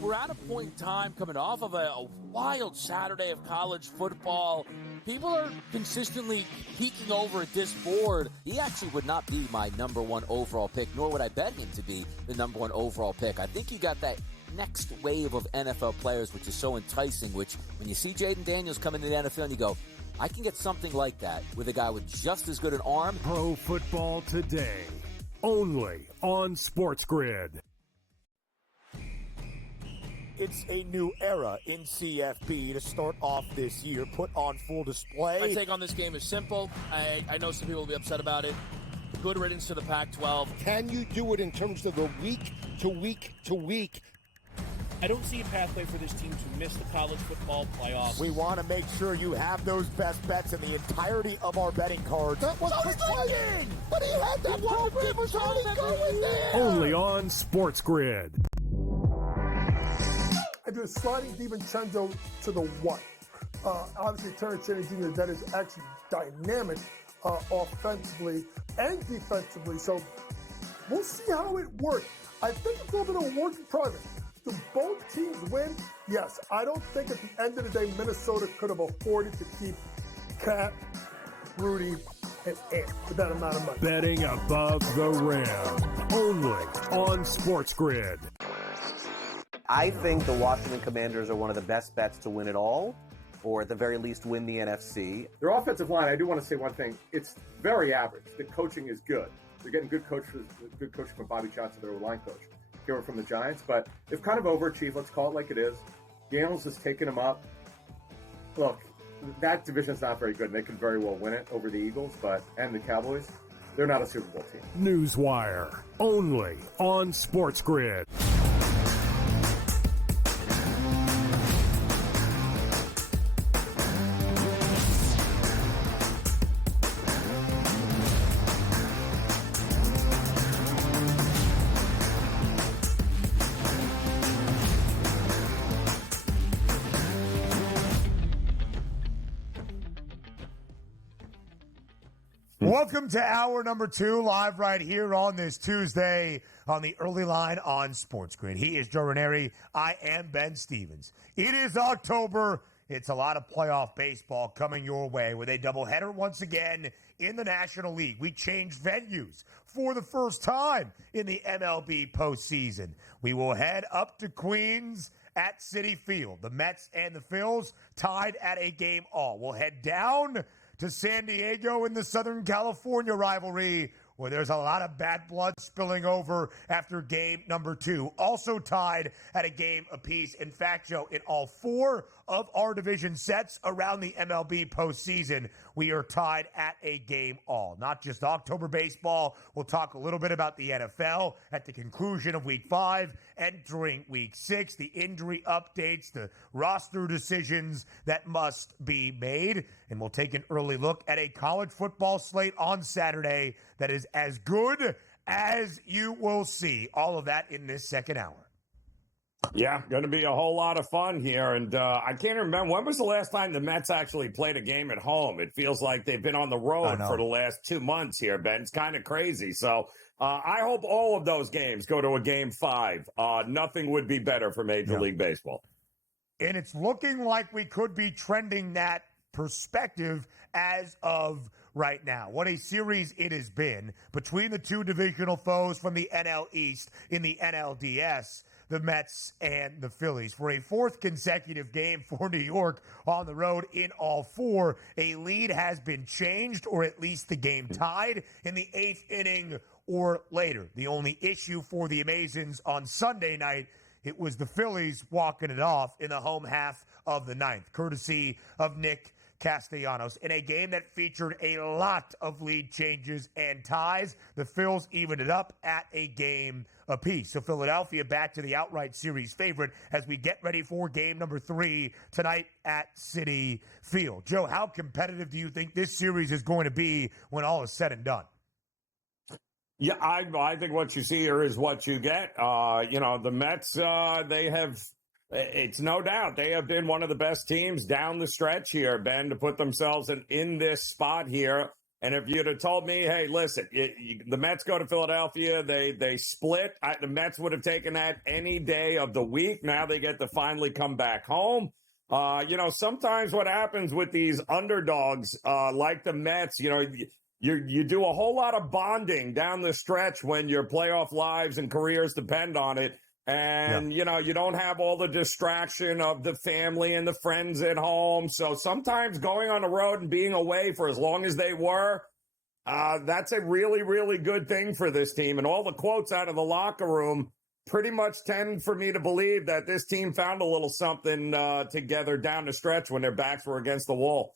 we're at a point in time coming off of a wild Saturday of college football. People are consistently peeking over at this board. He actually would not be my number one overall pick, nor would I bet him to be the number one overall pick. I think you got that next wave of NFL players, which is so enticing, which when you see Jaden Daniels come into the NFL and you go, I can get something like that with a guy with just as good an arm. Pro Football Today, only on Sports Grid. It's a new era in CFP to start off this year, put on full display. My take on this game is simple. I know some people will be upset about it. Good riddance to the Pac-12. Can you do it in terms of the week to week to week? I don't see a pathway for this team to miss the college football playoffs. We want to make sure you have those best bets in the entirety of our betting cards. That was thinking, but he had that program was already going there. Only on Sports Grid. I do a sliding DiVincenzo to the one. Obviously, Terrence Shannon Jr., that is actually dynamic offensively and defensively. So we'll see how it works. I think it's a little bit of a work in progress. Do both teams win? Yes. I don't think at the end of the day, Minnesota could have afforded to keep Cat, Rudy, and Ant with that amount of money. Betting above the rim. Only on Sports Grid. I think the Washington Commanders are one of the best bets to win it all, or at the very least win the NFC. Their offensive line, I do want to say one thing. It's very average. The coaching is good. They're getting good coaching from Bobby Johnson, their line coach. Here from the Giants, but they've kind of overachieved. Let's call it like it is. Daniels has taken them up. Look, that division's not very good, and they could very well win it over the Eagles, and the Cowboys. They're not a Super Bowl team. Newswire. Only on Sports Grid. Welcome to hour number 2, live right here on this Tuesday on the early line on Sports Grid. He is Joe Ranieri. I am Ben Stevens. It is October. It's a lot of playoff baseball coming your way with a doubleheader once again in the National League. We changed venues for the first time in the MLB postseason. We will head up to Queens at Citi Field. The Mets and the Phils tied at a game all. We'll head down to San Diego in the Southern California rivalry, where there's a lot of bad blood spilling over after game number 2. Also tied at a game apiece. In fact, Joe, in all 4 of our division sets around the MLB postseason, we are tied at a game all. Not just October baseball. We'll talk a little bit about the NFL at the conclusion of Week 5, entering Week 6, the injury updates, the roster decisions that must be made. And we'll take an early look at a college football slate on Saturday that is as good as you will see. All of that in this second hour. Yeah, going to be a whole lot of fun here. And I can't remember, when was the last time the Mets actually played a game at home? It feels like they've been on the road for the last 2 months here, Ben. It's kind of crazy. So I hope all of those games go to a game 5. Nothing would be better for Major League Baseball. And it's looking like we could be trending that perspective as of right now. What a series it has been between the two divisional foes from the NL East in the NLDS, the Mets and the Phillies. For a 4th consecutive game for New York on the road in all 4, a lead has been changed, or at least the game tied in the 8th inning or later. The only issue for the Amazons on Sunday night, it was the Phillies walking it off in the home half of the 9th, courtesy of Nick Castellanos. In a game that featured a lot of lead changes and ties, the Phils evened it up at a game apiece. So Philadelphia back to the outright series favorite as we get ready for game number 3 tonight at Citi Field. Joe, how competitive do you think this series is going to be when all is said and done? Yeah, I think what you see here is what you get. The Mets, it's no doubt they have been one of the best teams down the stretch here, Ben, to put themselves in this spot here. And if you'd have told me, hey, listen, the Mets go to Philadelphia, they split, the Mets would have taken that any day of the week. Now they get to finally come back home. Sometimes what happens with these underdogs like the Mets, you do a whole lot of bonding down the stretch when your playoff lives and careers depend on it. And, you don't have all the distraction of the family and the friends at home. So sometimes going on the road and being away for as long as they were, that's a really, really good thing for this team. And all the quotes out of the locker room pretty much tend for me to believe that this team found a little something together down the stretch when their backs were against the wall.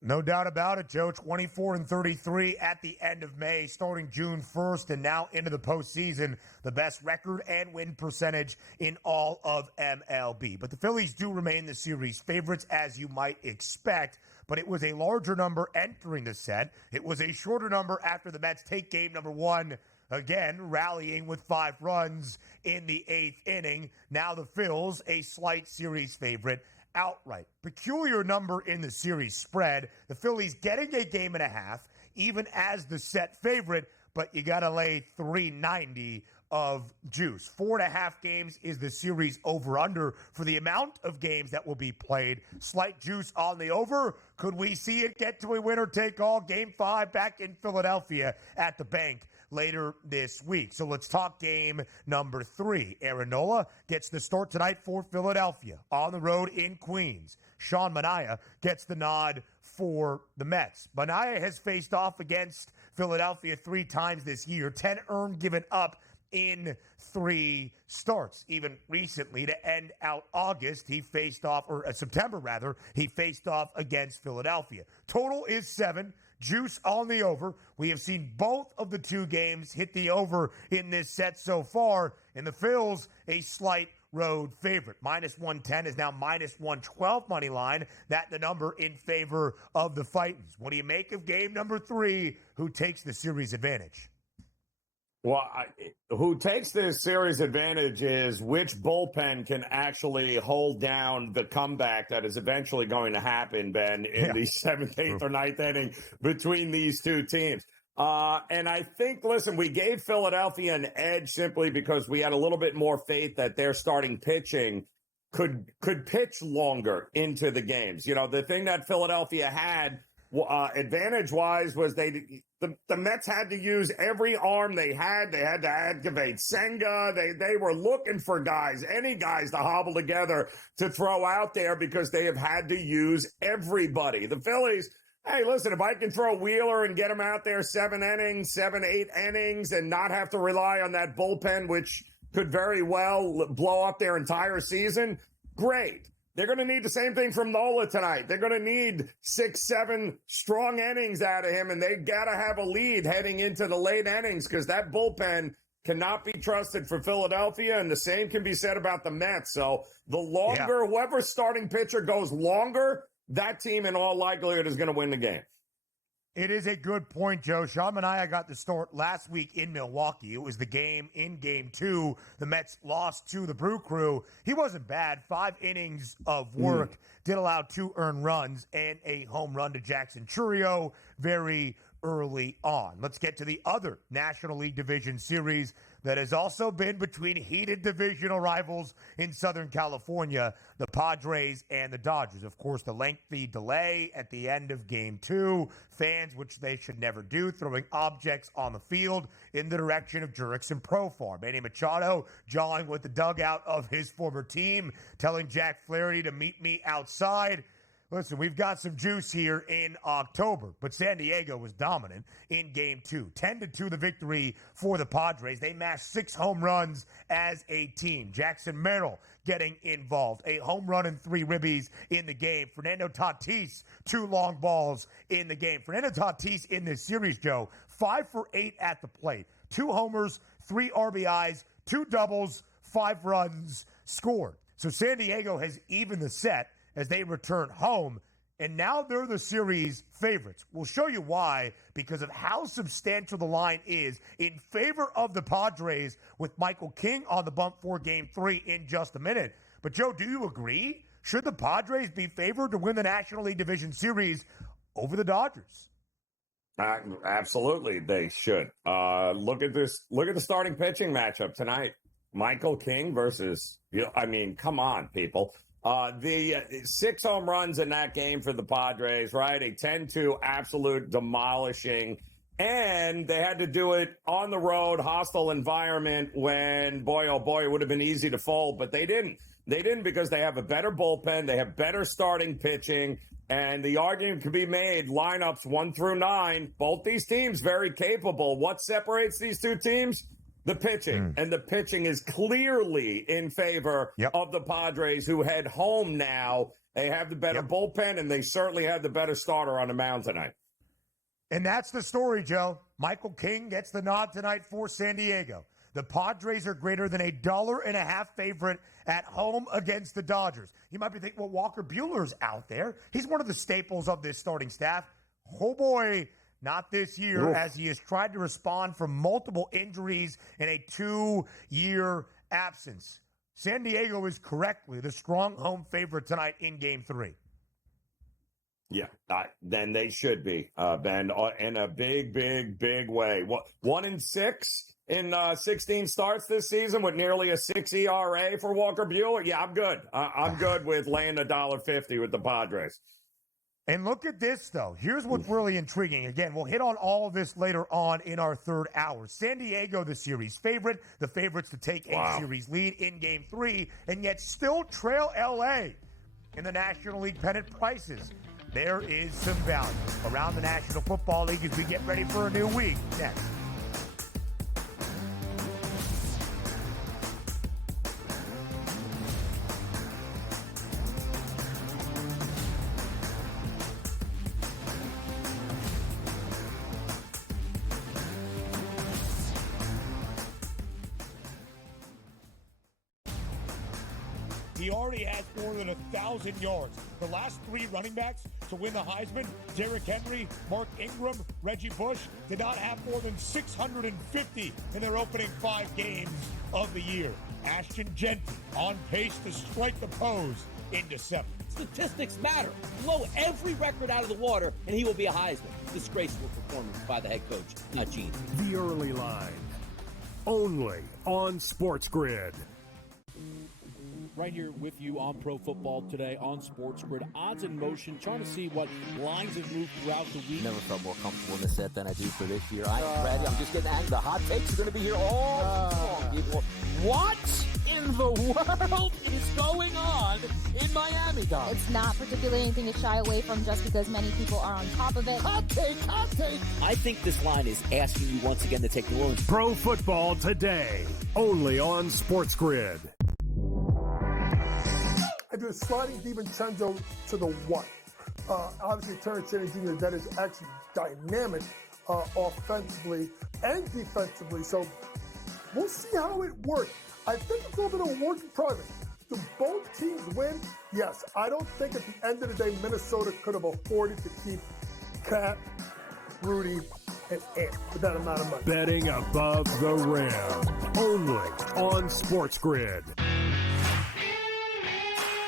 No doubt about it, Joe. 24-33 at the end of May, starting June 1st, and now into the postseason. The best record and win percentage in all of MLB. But the Phillies do remain the series favorites, as you might expect. But it was a larger number entering the set. It was a shorter number after the Mets take game number one. Again, rallying with 5 runs in the 8th inning. Now the Phils, a slight series favorite outright. Peculiar number in the series spread. The Phillies getting a game and a half, even as the set favorite, but you got to lay 390 of juice. 4.5 games is the series over-under for the amount of games that will be played. Slight juice on the over. Could we see it get to a winner-take-all? Game 5 back in Philadelphia at the bank later this week. So let's talk game number 3. Aaron Nola gets the start tonight for Philadelphia on the road in Queens. Sean Manaea gets the nod for the Mets. Manaea has faced off against Philadelphia 3 times this year, 10 earned given up in 3 starts. Even recently, to end out August, he faced off, or September rather, he faced off against Philadelphia. Total is 7. Juice on the over. We have seen both of the 2 games hit the over in this set so far, and the Phils a slight road favorite. -110 is now -112 money line. That the number in favor of the Fightins. What do you make of game number 3? Who takes the series advantage? Well, who takes this series advantage is which bullpen can actually hold down the comeback that is eventually going to happen, Ben, in the 7th, 8th, or 9th inning between these 2 teams. And I think, listen, we gave Philadelphia an edge simply because we had a little bit more faith that their starting pitching could pitch longer into the games. The thing that Philadelphia had advantage-wise was the Mets had to use every arm they had. They had to activate Senga. They were looking for guys, any guys to hobble together to throw out there because they have had to use everybody. The Phillies, hey, listen, if I can throw Wheeler and get him out there 7 innings, 7, 8 innings, and not have to rely on that bullpen, which could very well blow up their entire season, great. They're going to need the same thing from Nola tonight. They're going to need 6, 7 strong innings out of him, and they got to have a lead heading into the late innings because that bullpen cannot be trusted for Philadelphia, and the same can be said about the Mets. So the longer, whoever starting pitcher goes longer, that team in all likelihood is going to win the game. It is a good point, Joe. Sean Manaea got the start last week in Milwaukee. It was the game in Game 2. The Mets lost to the Brew Crew. He wasn't bad. 5 innings of work. Did allow 2 earned runs and a home run to Jackson Chourio very early on. Let's get to the other National League Division series that has also been between heated divisional rivals in Southern California, the Padres and the Dodgers. Of course, the lengthy delay at the end of Game 2, fans, which they should never do, throwing objects on the field in the direction of Jurickson Profar. Manny Machado jawing with the dugout of his former team, telling Jack Flaherty to meet me outside. Listen, we've got some juice here in October, but San Diego was dominant in Game 2. 10-2 the victory for the Padres. They mashed 6 home runs as a team. Jackson Merrill getting involved. A home run and 3 ribbies in the game. Fernando Tatis, 2 long balls in the game. Fernando Tatis in this series, Joe, 5 for 8 at the plate. 2 homers, 3 RBIs, 2 doubles, 5 runs scored. So San Diego has evened the set as they return home, and now they're the series favorites. We'll show you why, because of how substantial the line is in favor of the Padres with Michael King on the bump for Game 3 in just a minute. But, Joe, do you agree? Should the Padres be favored to win the National League Division Series over the Dodgers? Absolutely, they should. Look at this. Look at the starting pitching matchup tonight. Michael King versus, come on, people. The 6 home runs in that game for the Padres, right? A 10-2 absolute demolishing. And they had to do it on the road, hostile environment when, boy, oh boy, it would have been easy to fold, but they didn't. They didn't because they have a better bullpen. They have better starting pitching. And the argument can be made, lineups 1 through 9, both these teams very capable. What separates these two teams? The pitching. And the pitching is clearly in favor of the Padres, who head home now. They have the better bullpen, and they certainly have the better starter on the mound tonight. And that's the story, Joe. Michael King gets the nod tonight for San Diego. The Padres are greater than $1.50 favorite at home against the Dodgers. You might be thinking, well, Walker Buehler's out there. He's one of the staples of this starting staff. Oh, boy, not this year, as he has tried to respond from multiple injuries in a 2-year absence. San Diego is correctly the strong home favorite tonight in Game 3. Yeah, then they should be, Ben, in a big, big, big way. 1-6 in 16 starts this season with nearly a 6 ERA for Walker Buehler. Yeah, I'm good. I'm good with laying $1.50 with the Padres. And look at this, though. Here's what's really intriguing. Again, we'll hit on all of this later on in our third hour. San Diego, the series favorite, the favorites to take a series lead in Game 3, and yet still trail L.A. in the National League pennant prices. There is some value around the National Football League as we get ready for a new week. Next. He already has more than 1,000 yards. The last 3 running backs to win the Heisman, Derrick Henry, Mark Ingram, Reggie Bush, did not have more than 650 in their opening 5 games of the year. Ashton Genty on pace to strike the pose in December. Statistics matter. Blow every record out of the water, and he will be a Heisman. Disgraceful performance by the head coach, not Gene. The Early Line, only on Sports Grid. Right here with you on Pro Football Today on Sports Grid. Odds in motion, trying to see what lines have moved throughout the week. Never felt more comfortable in the set than I do for this year. I am ready. I'm just getting angry. The hot takes are going to be here all long, people. What in the world is going on in Miami, Dom? It's not particularly anything to shy away from just because many people are on top of it. Hot take, hot take. I think this line is asking you once again to take New Orleans. Pro Football Today, only on Sports Grid. I do a sliding DiVincenzo to the 1. Obviously, Terrence Channing Jr., that is actually dynamic offensively and defensively. So we'll see how it works. I think it's a little bit of a work in progress. Do both teams win? Yes. I don't think at the end of the day, Minnesota could have afforded to keep Cat, Rudy, and Ant for that amount of money. Betting above the rim, only on Sports Grid.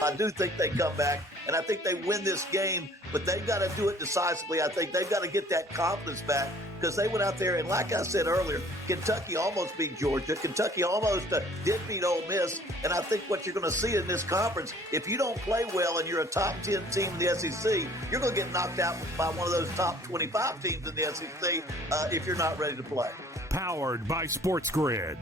I do think they come back, and I think they win this game, but they've got to do it decisively. I think they've got to get that confidence back because they went out there, and like I said earlier, Kentucky almost beat Georgia. Kentucky almost did beat Ole Miss, and I think what you're going to see in this conference, if you don't play well and you're a top 10 team in the SEC, you're going to get knocked out by one of those top 25 teams in the SEC if you're not ready to play. Powered by Sports Grid.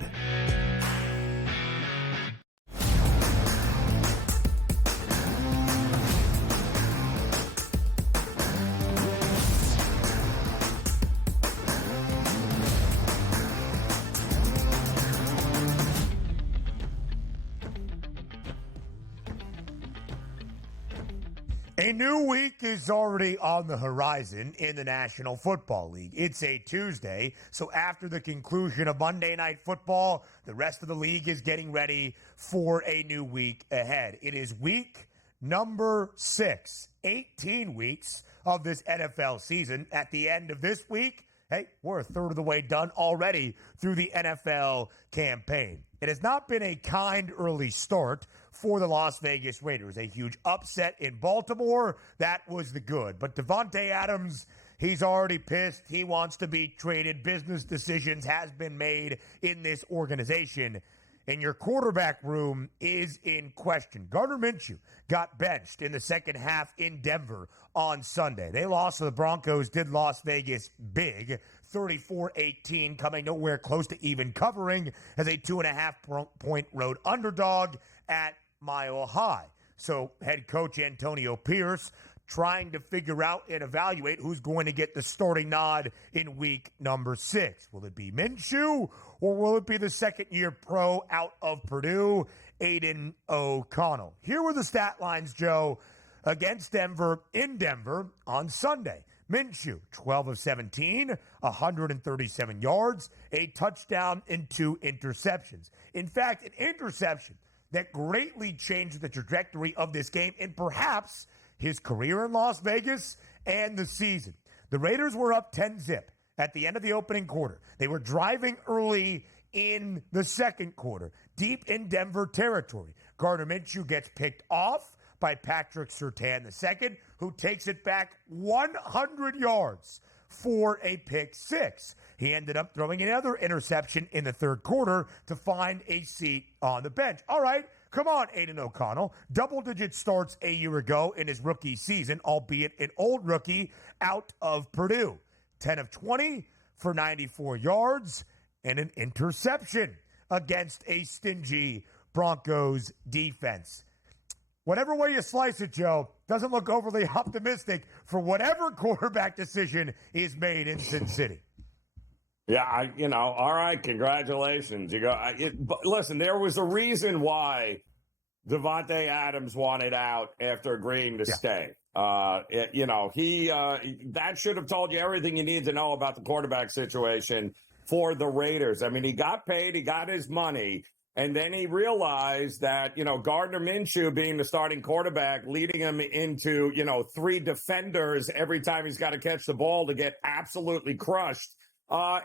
A new week is already on the horizon in the National Football League. It's a Tuesday, so after the conclusion of Monday Night Football, the rest of the league is getting ready for a new week ahead. It is week number 6, 18 weeks of this NFL season. At the end of this week, hey, we're a third of the way done already through the NFL campaign. It has not been a kind early start for the Las Vegas Raiders. A huge upset in Baltimore. That was the good. But Devontae Adams He's already pissed. He wants to be traded. Business decisions has been made in this organization. And your quarterback room is in question. Gardner Minshew got benched in the second half in Denver on Sunday. They lost to the Broncos, did Las Vegas big, 34-18, coming nowhere close to even covering as a 2.5-point road underdog at Mile High. So head coach Antonio Pierce trying to figure out and evaluate who's going to get the starting nod in week number 6. Will it be Minshew or will it be the second-year pro out of Purdue, Aiden O'Connell? Here were the stat lines, Joe, against Denver in Denver on Sunday. Minshew, 12 of 17, 137 yards, a touchdown, and 2 interceptions. In fact, an interception that greatly changed the trajectory of this game and perhaps his career in Las Vegas and the season. The Raiders were up 10-0 at the end of the opening quarter. They were driving early in the second quarter, deep in Denver territory. Gardner Minshew gets picked off by Patrick Surtain II, who takes it back 100 yards for a pick 6. He ended up throwing another interception in the third quarter to find a seat on the bench. All right, come on, Aiden O'Connell. Double-digit starts a year ago in his rookie season, albeit an old rookie out of Purdue. 10 of 20 for 94 yards and an interception against a stingy Broncos defense. Whatever way you slice it, Joe, doesn't look overly optimistic for whatever quarterback decision is made in Sin City. Yeah, all right, congratulations. But listen, there was a reason why Davante Adams wanted out after agreeing to stay. That should have told you everything you need to know about the quarterback situation for the Raiders. I mean, he got paid, he got his money, and then he realized that, Gardner Minshew being the starting quarterback, leading him into, 3 defenders every time he's got to catch the ball to get absolutely crushed,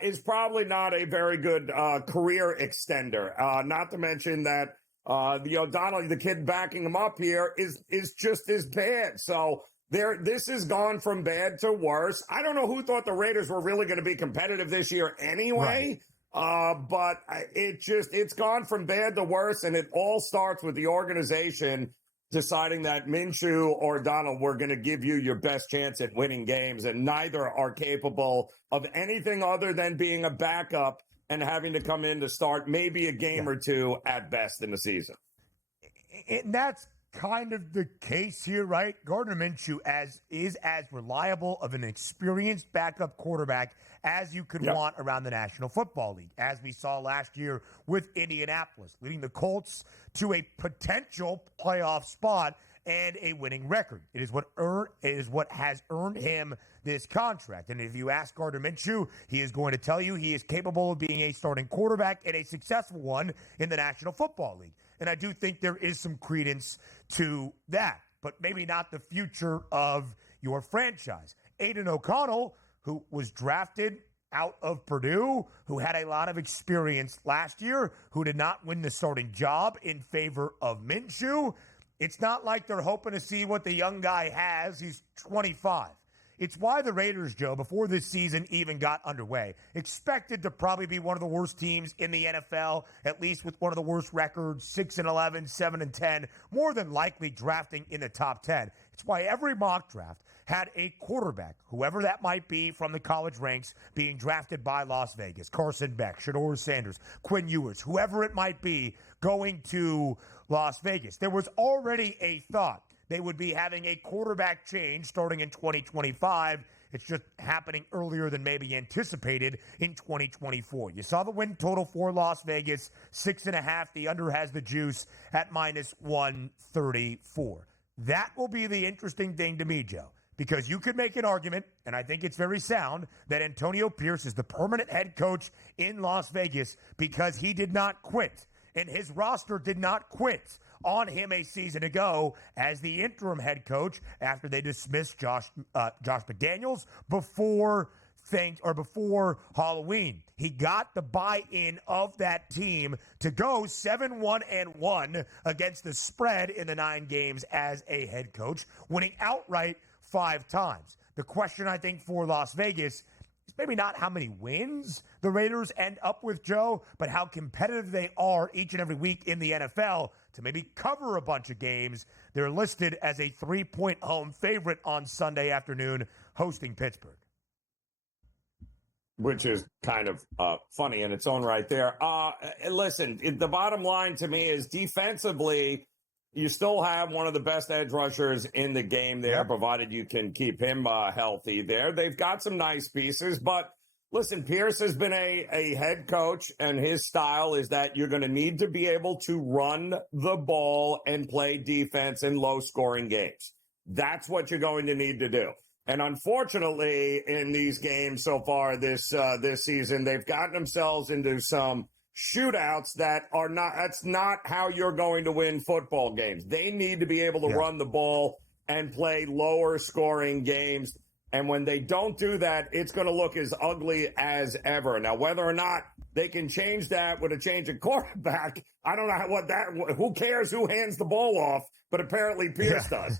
is probably not a very good career extender. Not to mention that the O'Donnell, the kid backing him up here, is just as bad. So this has gone from bad to worse. I don't know who thought the Raiders were really going to be competitive this year anyway. Right. But it's gone from bad to worse, and it all starts with the organization deciding that Minshew or Donald were going to give you your best chance at winning games, and neither are capable of anything other than being a backup and having to come in to start maybe a game or two at best in the season. And that's kind of the case here, right? Gardner Minshew is as reliable of an experienced backup quarterback as you could want around the National Football League, as we saw last year with Indianapolis, leading the Colts to a potential playoff spot and a winning record. It is what has earned him this contract. And if you ask Gardner Minshew, he is going to tell you he is capable of being a starting quarterback and a successful one in the National Football League. And I do think there is some credence to that, but maybe not the future of your franchise. Aiden O'Connell, who was drafted out of Purdue, who had a lot of experience last year, who did not win the starting job in favor of Minshew. It's not like they're hoping to see what the young guy has. He's 25. It's why the Raiders, Joe, before this season even got underway, expected to probably be one of the worst teams in the NFL, at least with one of the worst records, 6-11, 7-10, more than likely drafting in the top 10. It's why every mock draft had a quarterback, whoever that might be from the college ranks, being drafted by Las Vegas. Carson Beck, Shedeur Sanders, Quinn Ewers, whoever it might be, going to Las Vegas. There was already a thought they would be having a quarterback change starting in 2025. It's just happening earlier than maybe anticipated in 2024. You saw the win total for Las Vegas, 6.5. The under has the juice at -134. That will be the interesting thing to me, Joe, because you could make an argument, and I think it's very sound, that Antonio Pierce is the permanent head coach in Las Vegas because he did not quit, and his roster did not quit on him a season ago as the interim head coach after they dismissed Josh McDaniels before Halloween. He got the buy-in of that team to go 7-1-1 against the spread in the 9 games as a head coach, winning outright 5 times. The question, I think, for Las Vegas is maybe not how many wins the Raiders end up with, Joe, but how competitive they are each and every week in the NFL to maybe cover a bunch of games. They're listed as a 3-point home favorite on Sunday afternoon hosting Pittsburgh. Which is kind of funny in its own right there. Listen, the bottom line to me is defensively, you still have one of the best edge rushers in the game there, provided you can keep him healthy there. They've got some nice pieces, but listen, Pierce has been a head coach, and his style is that you're going to need to be able to run the ball and play defense in low-scoring games. That's what you're going to need to do. And unfortunately, in these games so far this season, they've gotten themselves into some shootouts that's not how you're going to win football games. They need to be able to run the ball and play lower scoring games. And when they don't do that, it's going to look as ugly as ever. Now, whether or not they can change that with a change of quarterback, I don't know who cares who hands the ball off, but apparently Pierce does.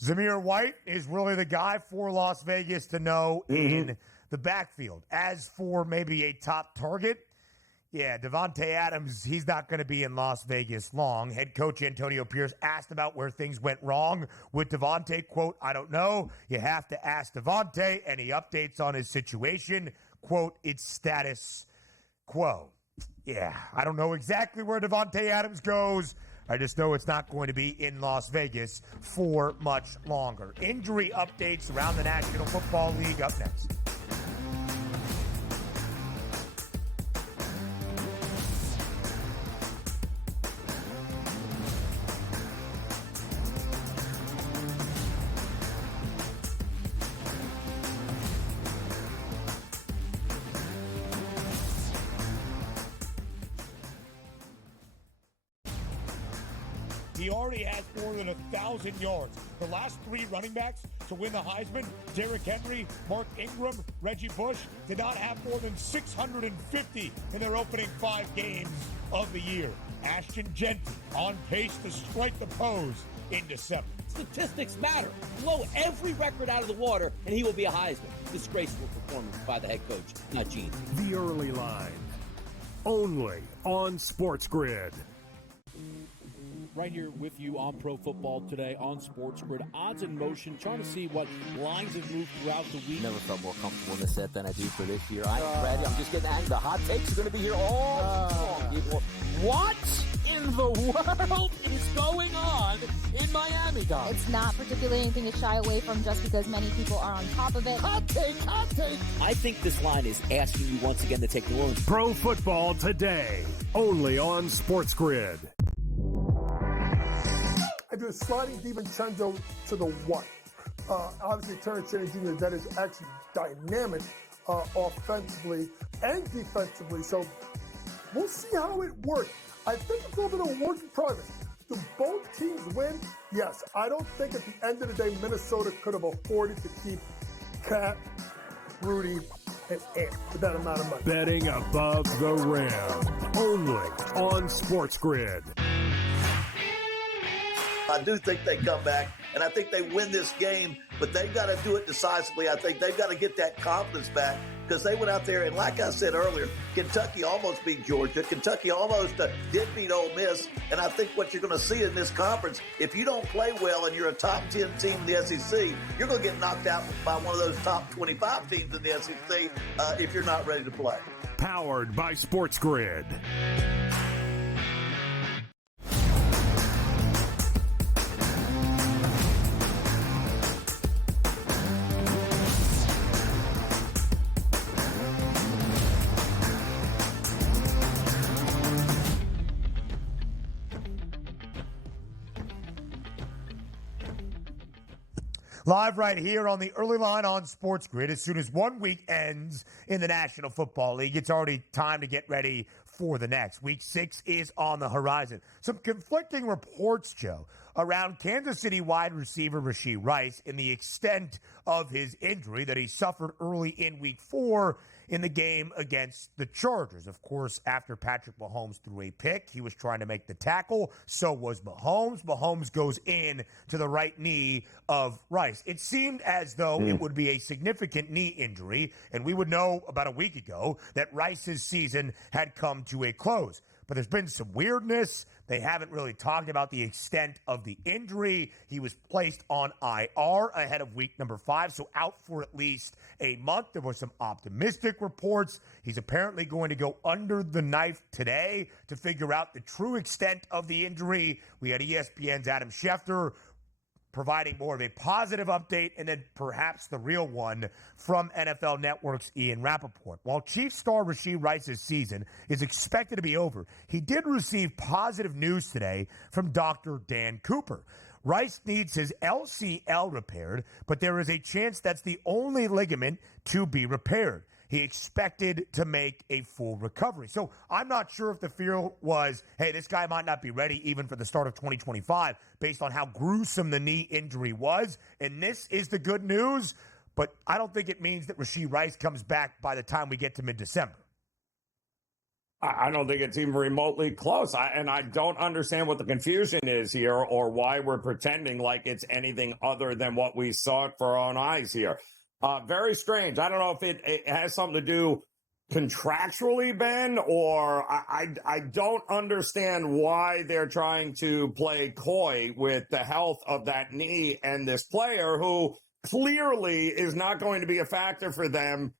Zamir White is really the guy for Las Vegas to know in the backfield. As for maybe a top target, Davante Adams, he's not going to be in Las Vegas long. Head coach Antonio Pierce asked about where things went wrong with Davante. Quote, "I don't know. You have to ask Davante." Any updates on his situation? Quote, "It's status quo." I don't know exactly where Davante Adams goes. I just know it's not going to be in Las Vegas for much longer. Injury updates around the National Football League up next. He already has more than 1,000 yards. The last 3 running backs to win the Heisman, Derrick Henry, Mark Ingram, Reggie Bush, did not have more than 650 in their opening 5 games of the year. Ashton Genty on pace to strike the pose in December. Statistics matter. Blow every record out of the water, and he will be a Heisman. Disgraceful performance by the head coach, not Gene. The Early Line, only on Sports Grid. Right here with you on Pro Football Today on Sports Grid. Odds in motion, trying to see what lines have moved throughout the week. Never felt more comfortable in this set than I do for this year. I'm ready. I'm just getting angry. The hot takes are going to be here all long. What in the world is going on in Miami, Dom? It's not particularly anything to shy away from just because many people are on top of it. Hot take. I think this line is asking you once again to take the loan. Pro Football Today, only on Sports Grid. I do a sliding DiVincenzo to the 1. Obviously, Terrence Cheney Jr., that is actually dynamic offensively and defensively. So we'll see how it works. I think it's a little bit of a work in progress. Do both teams win? Yes. I don't think at the end of the day, Minnesota could have afforded to keep Cat, Rudy, and Ant for that amount of money. Betting above the rim, only on Sports Grid. I do think they come back, and I think they win this game, but they've got to do it decisively. I think they've got to get that confidence back because they went out there, and like I said earlier, Kentucky almost beat Georgia. Kentucky almost did beat Ole Miss, and I think what you're going to see in this conference, if you don't play well and you're a top 10 team in the SEC, you're going to get knocked out by one of those top 25 teams in the SEC if you're not ready to play. Powered by Sports Grid. Live right here on the Early Line on Sports Grid. As soon as 1 week ends in the National Football League, it's already time to get ready for the next. Week 6 is on the horizon. Some conflicting reports, Joe, around Kansas City wide receiver Rashee Rice and the extent of his injury that he suffered early in Week 4 in the game against the Chargers. Of course, after Patrick Mahomes threw a pick, he was trying to make the tackle. So was Mahomes. Mahomes goes in to the right knee of Rice. It seemed as though it would be a significant knee injury, and we would know about a week ago that Rice's season had come to a close. But there's been some weirdness. They haven't really talked about the extent of the injury. He was placed on IR ahead of week number 5, so out for at least a month. There were some optimistic reports. He's apparently going to go under the knife today to figure out the true extent of the injury. We had ESPN's Adam Schefter providing more of a positive update, and then perhaps the real one from NFL Network's Ian Rappaport. While Chiefs star Rashee Rice's season is expected to be over, he did receive positive news today from Dr. Dan Cooper. Rice needs his LCL repaired, but there is a chance that's the only ligament to be repaired. He expected to make a full recovery. So I'm not sure if the fear was, hey, this guy might not be ready even for the start of 2025 based on how gruesome the knee injury was. And this is the good news, but I don't think it means that Rashee Rice comes back by the time we get to mid-December. I don't think it's even remotely close. I don't understand what the confusion is here or why we're pretending like it's anything other than what we saw for our own eyes here. Very strange. I don't know if it has something to do contractually, Ben, or I don't understand why they're trying to play coy with the health of that knee and this player who clearly is not going to be a factor for them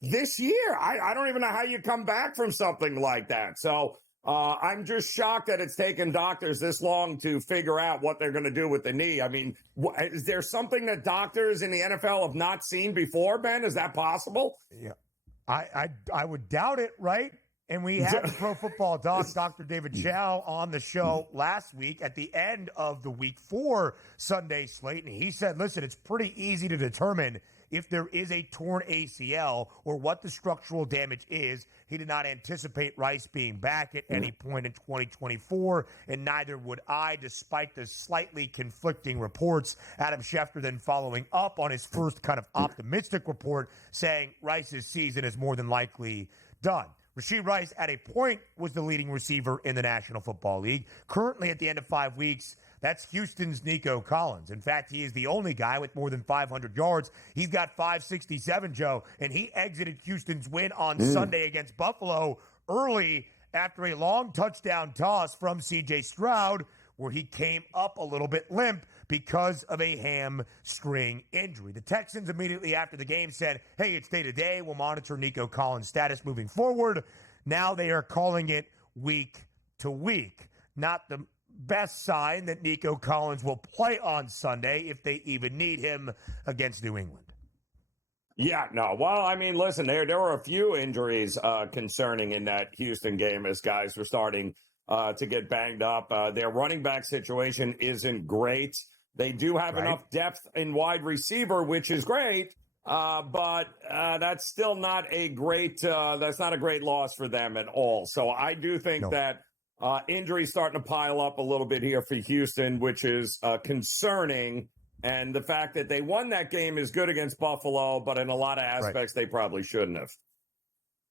this year. I don't even know how you come back from something like that. So I'm just shocked that it's taken doctors this long to figure out what they're going to do with the knee. I mean, is there something that doctors in the NFL have not seen before, Ben? Is that possible? Yeah, I would doubt it, right? And we had the Pro Football Doc, Dr. David Chow, on the show last week at the end of the Week 4 Sunday slate, and he said, listen, it's pretty easy to determine if there is a torn ACL or what the structural damage is. He did not anticipate Rice being back at any point in 2024, and neither would I, despite the slightly conflicting reports. Adam Schefter then following up on his first kind of optimistic report, saying Rice's season is more than likely done. Rashee Rice, at a point, was the leading receiver in the National Football League. Currently, at the end of 5 weeks, that's Houston's Nico Collins. In fact, he is the only guy with more than 500 yards. He's got 567, Joe, and he exited Houston's win on Sunday against Buffalo early after a long touchdown toss from C.J. Stroud, where he came up a little bit limp because of a hamstring injury. The Texans immediately after the game said, hey, it's day-to-day. We'll monitor Nico Collins' status moving forward. Now they are calling it week to week. Not the best sign that Nico Collins will play on Sunday if they even need him against New England. Yeah, no. Well, I mean, listen, there were a few injuries concerning in that Houston game as guys were starting to get banged up. Their running back situation isn't great. They do have enough depth in wide receiver, which is great, but that's still not a great that's not a great loss for them at all. So I do think that injuries starting to pile up a little bit here for Houston, which is concerning. And the fact that they won that game is good against Buffalo, but in a lot of aspects, they probably shouldn't have.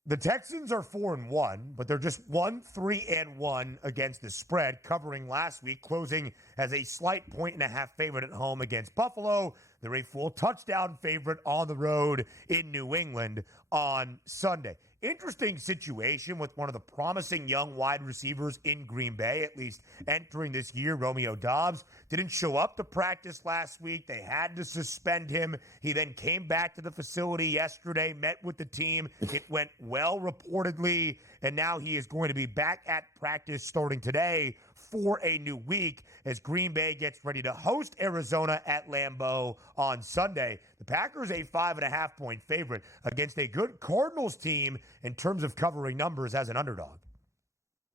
The Texans are 4-1, but they're just 1-3-1 against the spread, covering last week, closing as a slight 1.5 favorite at home against Buffalo. They're a full touchdown favorite on the road in New England on Sunday. Interesting situation with one of the promising young wide receivers in Green Bay, at least entering this year. Romeo Doubs didn't show up to practice last week. They had to suspend him. He then came back to the facility yesterday, met with the team. It went well, reportedly, and now he is going to be back at practice starting today for a new week as Green Bay gets ready to host Arizona at Lambeau on Sunday. The Packers a 5.5-point favorite against a good Cardinals team in terms of covering numbers as an underdog.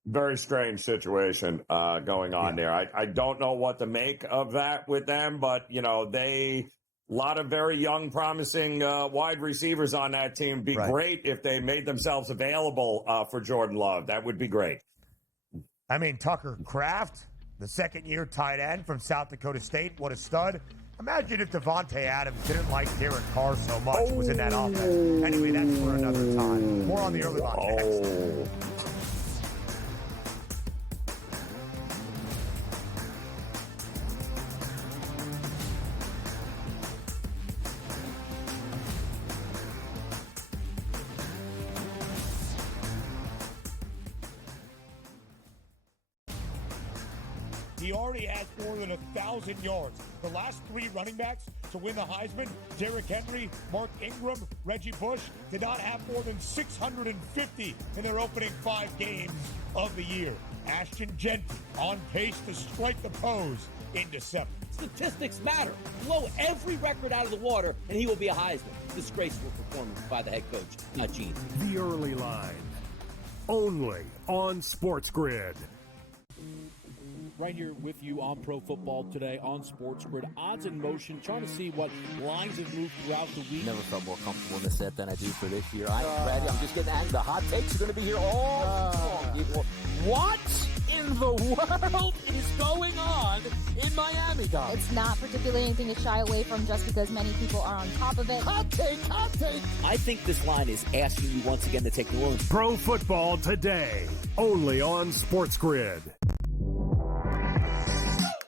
Very strange situation going on there. I don't know what to make of that with them, but, you know, a lot of very young, promising wide receivers on that team. Be great if they made themselves available for Jordan Love. That would be great. I mean, Tucker Kraft, the second-year tight end from South Dakota State. What a stud. Imagine if Devontae Adams didn't like Derek Carr so much, was in that offense. Anyway, that's for another time. More on the early line next. He already has more than 1,000 yards. The last three running backs to win the Heisman, Derrick Henry, Mark Ingram, Reggie Bush, did not have more than 650 in their opening 5 games of the year. Ashton Genty on pace to strike the pose in December. Statistics matter. Blow every record out of the water, and he will be a Heisman. Disgraceful performance by the head coach, not Gene. The early line. Only on Sports Grid. Right here with you on Pro Football Today on Sports Grid. Odds in motion, trying to see what lines have moved throughout the week. Never felt more comfortable in this set than I do for this year. I'm just getting angry. The hot takes are going to be here all people. What in the world is going on in Miami, guys? It's not particularly anything to shy away from just because many people are on top of it. Hot take, hot take. I think this line is asking you once again to take New Orleans. Pro Football Today, only on Sports Grid.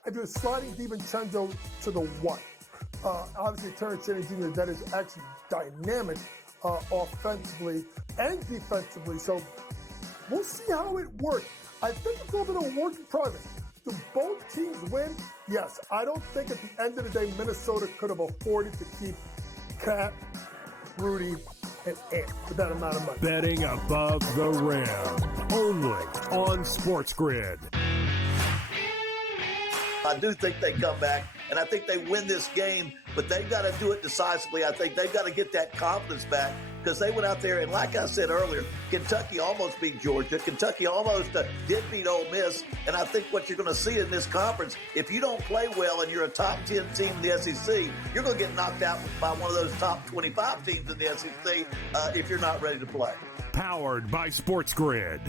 I do sliding DiVincenzo to the one. Obviously, Terrence Shannon Jr., that is actually dynamic offensively and defensively. So we'll see how it works. I think it's a little bit of a work in progress. Do both teams win? Yes. I don't think at the end of the day, Minnesota could have afforded to keep Cat, Rudy, and Ant for that amount of money. Betting above the rim, only on Sports Grid. I do think they come back, and I think they win this game, but they've got to do it decisively. I think they've got to get that confidence back because they went out there, and like I said earlier, Kentucky almost beat Georgia. Kentucky almost did beat Ole Miss, and I think what you're going to see in this conference, if you don't play well and you're a top 10 team in the SEC, you're going to get knocked out by one of those top 25 teams in the SEC if you're not ready to play. Powered by Sports Grid.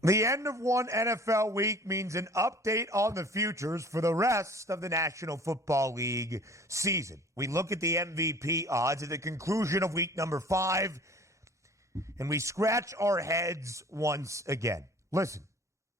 The end of one NFL week means an update on the futures for the rest of the National Football League season. We look at the MVP odds at the conclusion of week number 5, and we scratch our heads once again. Listen,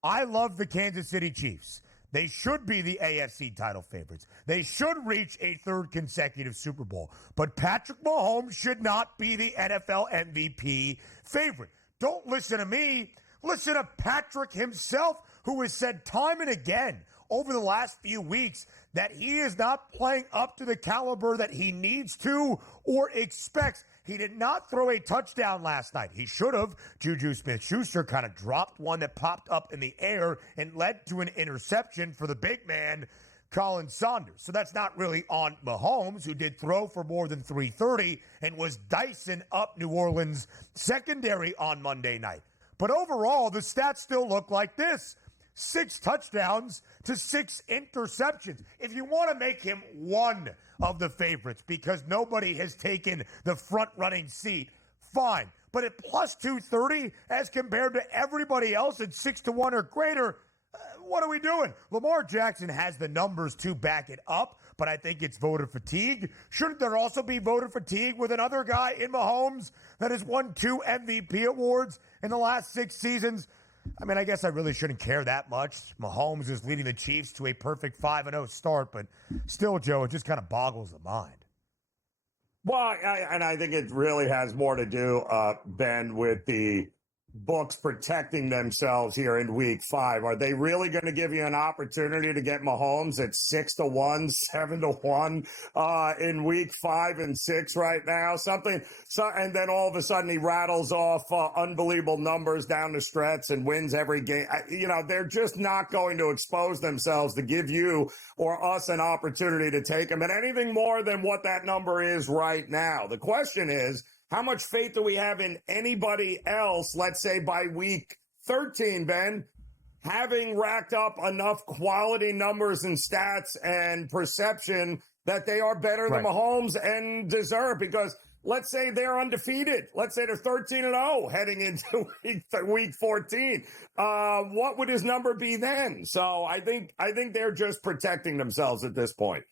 I love the Kansas City Chiefs. They should be the AFC title favorites. They should reach a third consecutive Super Bowl. But Patrick Mahomes should not be the NFL MVP favorite. Don't listen to me. Listen to Patrick himself, who has said time and again over the last few weeks that he is not playing up to the caliber that he needs to or expects. He did not throw a touchdown last night. He should have. Juju Smith-Schuster kind of dropped one that popped up in the air and led to an interception for the big man, Colin Saunders. So that's not really on Mahomes, who did throw for more than 330 and was dicing up New Orleans' secondary on Monday night. But overall, the stats still look like this. 6 touchdowns to 6 interceptions. If you want to make him one of the favorites because nobody has taken the front-running seat, fine. But at plus 230 as compared to everybody else at 6-1 or greater, what are we doing? Lamar Jackson has the numbers to back it up, but I think it's voter fatigue. Shouldn't there also be voter fatigue with another guy in Mahomes that has won 2 MVP awards in the last 6 seasons? I mean, I guess I really shouldn't care that much. Mahomes is leading the Chiefs to a perfect 5-0 start, but still, Joe, it just kind of boggles the mind. Well, I think it really has more to do, Ben, with the books protecting themselves here in week 5. Are they really going to give you an opportunity to get Mahomes at 6-1, 7-1 in week 5 and 6 right now? And then all of a sudden he rattles off unbelievable numbers down the stretch and wins every game. They're just not going to expose themselves to give you or us an opportunity to take him at anything more than what that number is right now. The question is, how much faith do we have in anybody else, let's say by week 13, Ben, having racked up enough quality numbers and stats and perception that they are better than Mahomes and deserve? Because let's say they're undefeated. Let's say they're 13-0 heading into week 14. What would his number be then? So I think they're just protecting themselves at this point.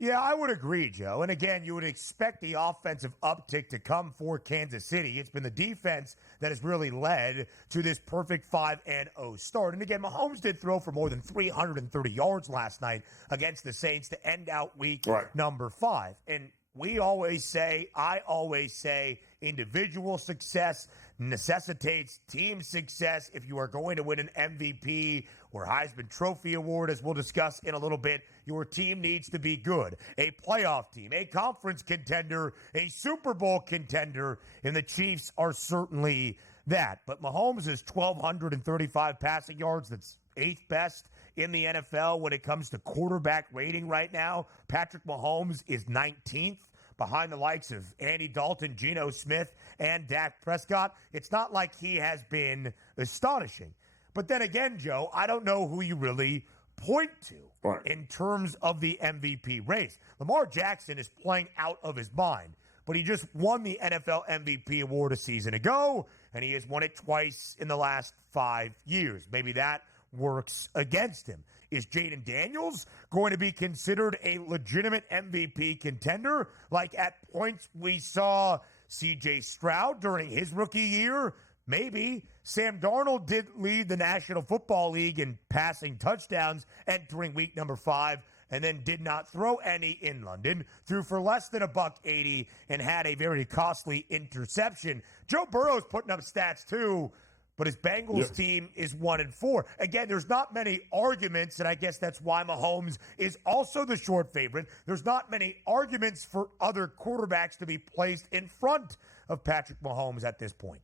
Yeah, I would agree, Joe. And again, you would expect the offensive uptick to come for Kansas City. It's been the defense that has really led to this perfect 5-0 start. And again, Mahomes did throw for more than 330 yards last night against the Saints to end out week number 5. And I always say, individual success necessitates team success. If you are going to win an MVP or Heisman Trophy award, as we'll discuss in a little bit, your team needs to be good. A playoff team, a conference contender, a Super Bowl contender, and the Chiefs are certainly that. But Mahomes is 1,235 passing yards. That's 8th best in the NFL when it comes to quarterback rating right now. Patrick Mahomes is 19th behind the likes of Andy Dalton, Geno Smith, and Dak Prescott. It's not like he has been astonishing. But then again, Joe, I don't know who you really point to in terms of the MVP race. Lamar Jackson is playing out of his mind, but he just won the NFL MVP award a season ago, and he has won it twice in the last 5 years. Maybe that works against him. Is Jaden Daniels going to be considered a legitimate MVP contender? Like at points we saw C.J. Stroud during his rookie year? Maybe. Sam Darnold did lead the National Football League in passing touchdowns entering week number 5 and then did not throw any in London. Threw for less than $180 and had a very costly interception. Joe Burrow's putting up stats too, but his Bengals team is 1-4. Again, there's not many arguments, and I guess that's why Mahomes is also the short favorite. There's not many arguments for other quarterbacks to be placed in front of Patrick Mahomes at this point.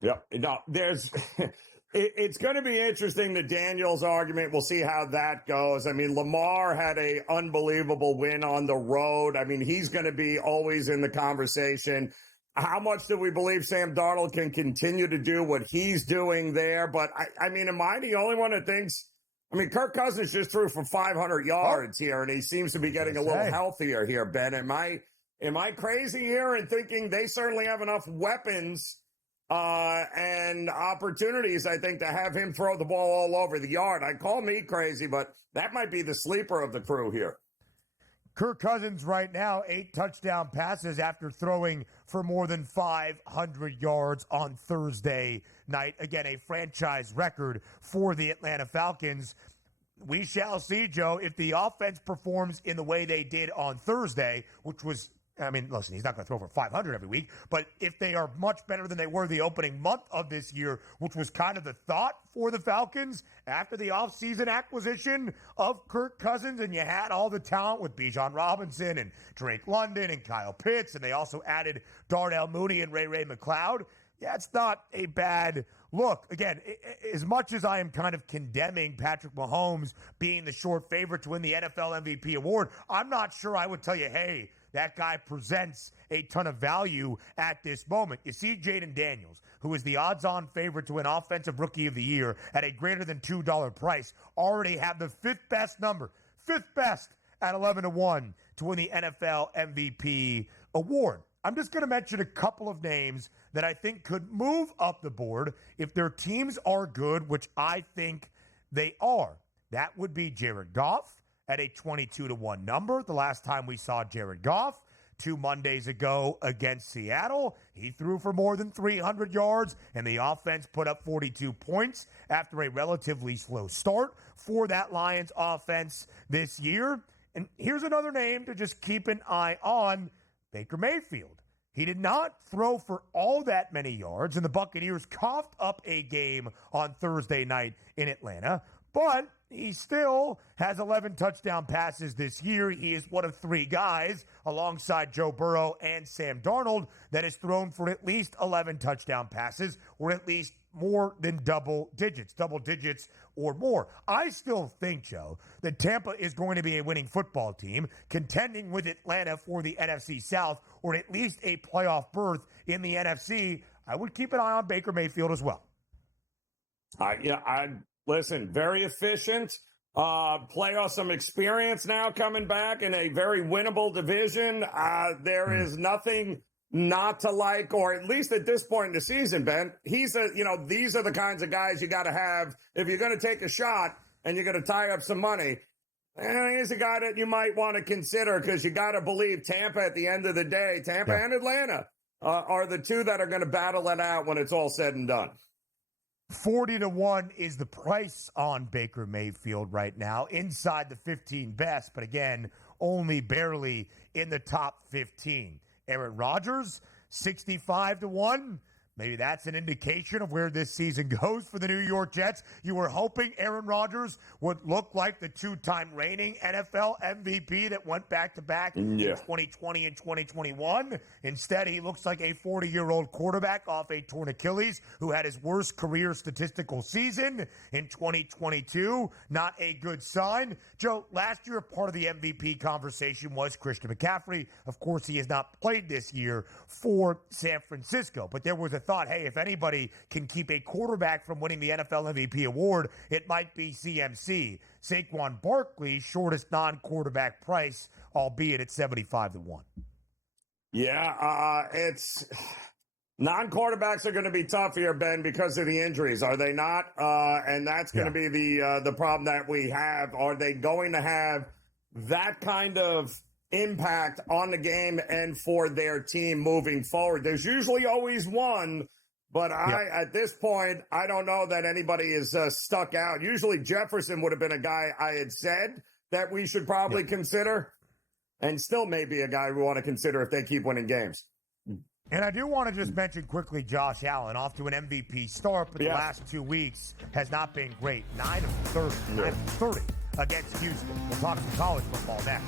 Yeah, no, it's going to be interesting, the Daniels argument. We'll see how that goes. I mean, Lamar had an unbelievable win on the road. I mean, he's going to be always in the conversation. How much do we believe Sam Darnold can continue to do what he's doing there? But, I mean, am I the only one that thinks – I mean, Kirk Cousins just threw for 500 yards here, and he seems to be getting a little healthier here, Ben. Am I crazy here in thinking they certainly have enough weapons and opportunities, I think, to have him throw the ball all over the yard? I call me crazy, but that might be the sleeper of the crew here. Kirk Cousins right now, 8 touchdown passes after throwing for more than 500 yards on Thursday night. Again, a franchise record for the Atlanta Falcons. We shall see, Joe, if the offense performs in the way they did on Thursday, which was, I mean, listen, he's not going to throw for 500 every week, but if they are much better than they were the opening month of this year, which was kind of the thought for the Falcons after the offseason acquisition of Kirk Cousins, and you had all the talent with Bijan Robinson and Drake London and Kyle Pitts, and they also added Darnell Mooney and Ray McCloud. Yeah, it's not a bad look. Again, as much as I am kind of condemning Patrick Mahomes being the short favorite to win the NFL MVP award, I'm not sure I would tell you, hey, that guy presents a ton of value at this moment. You see Jaden Daniels, who is the odds-on favorite to win Offensive Rookie of the Year at a greater than $2 price, already have the 5th best number, 5th best at 11-1 to win the NFL MVP award. I'm just going to mention a couple of names that I think could move up the board if their teams are good, which I think they are. That would be Jared Goff at a 22-1 number. The last time we saw Jared Goff, 2 Mondays ago against Seattle, he threw for more than 300 yards, and the offense put up 42 points after a relatively slow start for that Lions offense this year. And here's another name to just keep an eye on, Baker Mayfield. He did not throw for all that many yards, and the Buccaneers coughed up a game on Thursday night in Atlanta, but he still has 11 touchdown passes this year. He is one of 3 guys, alongside Joe Burrow and Sam Darnold, that has thrown for at least 11 touchdown passes, or at least more than double digits or more. I still think, Joe, that Tampa is going to be a winning football team, contending with Atlanta for the NFC South, or at least a playoff berth in the NFC. I would keep an eye on Baker Mayfield as well. Listen, very efficient. Playoff, some experience now coming back in a very winnable division. There is nothing not to like, or at least at this point in the season, Ben. These are the kinds of guys you got to have if you're going to take a shot and you're going to tie up some money. And he's a guy that you might want to consider, because you got to believe Tampa at the end of the day, and Atlanta are the two that are going to battle it out when it's all said and done. 40-1 is the price on Baker Mayfield right now, inside the 15 best, but again, only barely in the top 15. Aaron Rodgers, 65-1. Maybe that's an indication of where this season goes for the New York Jets. You were hoping Aaron Rodgers would look like the two-time reigning NFL MVP that went back-to-back in 2020 and 2021. Instead, he looks like a 40-year-old quarterback off a torn Achilles who had his worst career statistical season in 2022. Not a good sign. Joe, last year, part of the MVP conversation was Christian McCaffrey. Of course, he has not played this year for San Francisco, but there was a thought, hey, if anybody can keep a quarterback from winning the NFL MVP award, it might be CMC. Saquon Barkley, shortest non-quarterback price, albeit at 75-1. Yeah, it's non-quarterbacks are going to be tough here, Ben, because of the injuries, are they not? And that's going to be the problem that we have. Are they going to have that kind of impact on the game and for their team moving forward? There's usually always one, but at this point, I don't know that anybody is stuck out. Usually Jefferson would have been a guy I had said that we should probably consider, and still may be a guy we want to consider if they keep winning games. And I do want to just mention quickly Josh Allen, off to an MVP start, but the last 2 weeks has not been great. 9 of 30 against Houston. We'll talk some college football next.